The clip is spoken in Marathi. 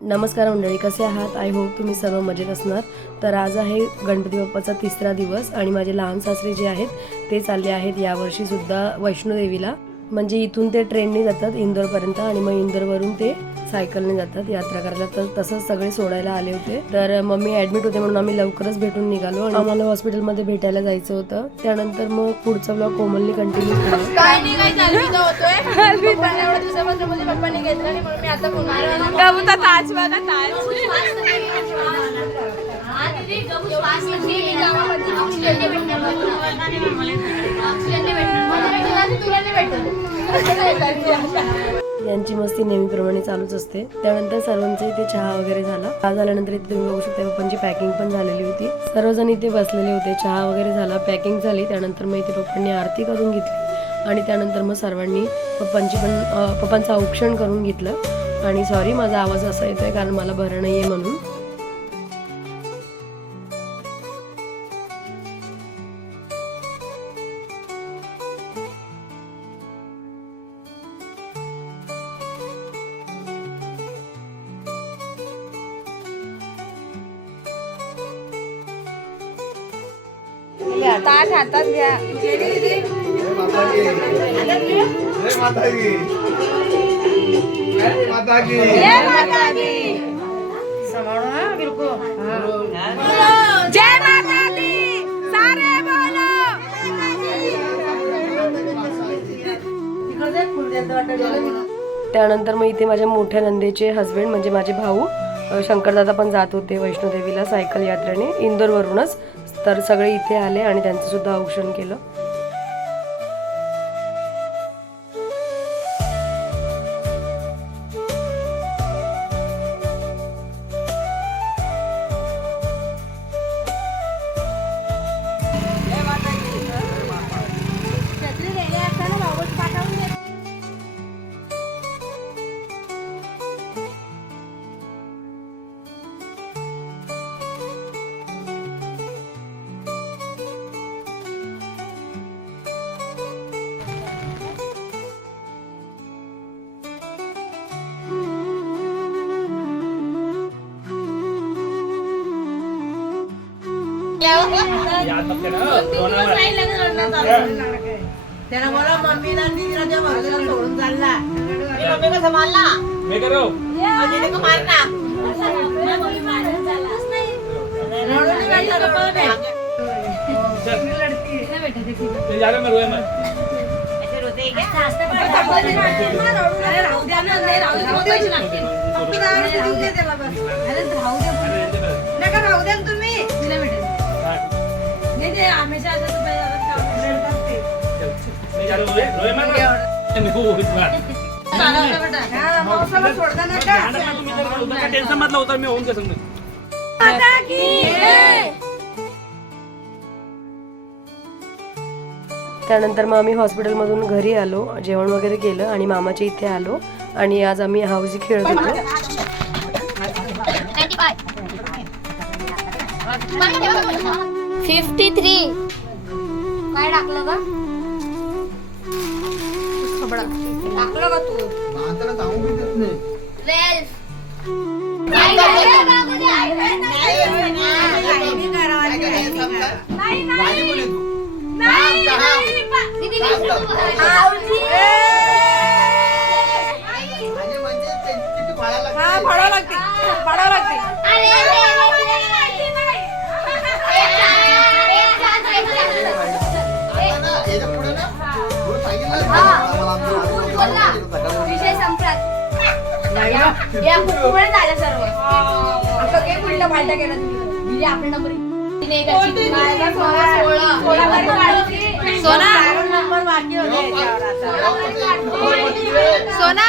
नमस्कार मंडळी कसे आहात? आय होप तुम्ही सर्व मजेत असणार. तर आज आहे गणपती बाप्पाचा तिसरा दिवस आणि माझे लहान सासरे जे आहेत ते चालले आहेत यावर्षी सुद्धा वैष्णोदेवीला म्हणजे इथून ते ट्रेनने जातात इंदोरपर्यंत आणि मग इंदोरवरून ते सायकलने जातात यात्रा करायला. तर तसंच सगळे सोडायला आले होते. तर मम्मी ऍडमिट होते म्हणून आम्ही लवकरच भेटून निघालो आणि आम्हाला हॉस्पिटलमध्ये भेटायला जायचं होतं. त्यानंतर मग पुढचा ब्लॉग कोमलने कंटिन्यू केला. यांची मस्ती नेहमीप्रमाणे चालूच असते. त्यानंतर सर्वांचा इथे चहा वगैरे झाला. चहा झाल्यानंतर इथे तुम्ही बघू शकता पप्पांची पॅकिंग पण झालेली होती. सर्वजण इथे बसलेले होते. चहा वगैरे झाला पॅकिंग झाली. त्यानंतर मग इथे पप्पांनी आरती करून घेतली. आणि त्यानंतर मग सर्वांनी पप्पांची पण पप्पांचं औक्षण करून घेतलं. आणि सॉरी माझा आवाज असा येतोय कारण मला बरं नाही आहे म्हणून. ताट हातात घ्या. जय माता की जय माता की जय माता दी जय माता दी सारे बोलो. त्यानंतर मग इथे माझ्या मोठ्या नंदेचे हस्बंड म्हणजे माझे भाऊ शंकरदादा पण जात होते वैष्णोदेवीला सायकल यात्रेने. इंदोरवरूनच तर सगळे इथे आले आणि त्यांचंसुद्धा औक्षण केलं. त्यानं मला मम्मी ना सोडून चालला मम्मी कसं मारला मारला राहू द्या ना, नाही राहू द्या, पैसे लागतील. राहू द्या राहू द्या ना तुम्ही नका. टेन्शन मधला होता मी होऊन कसं त्यानंतर मग आम्ही हॉस्पिटलमधून घरी आलो जेवण वगैरे केलं आणि मामाच्या इथे आलो आणि आज आम्ही हाऊजी खेळत होतो. फिफ्टी थ्री काय टाकलं का टाकलं का तू. देत नाही. ट्वेल्व विषय संपला या कुकुमुळे झालं सर्व? आता काही उलटा पालटा केला तुम्ही? दिली आपला नंबर तिने एक अशी माझा सोळा. सोळा. वर काढली. सोळा नंबर बाकी होते. सोना.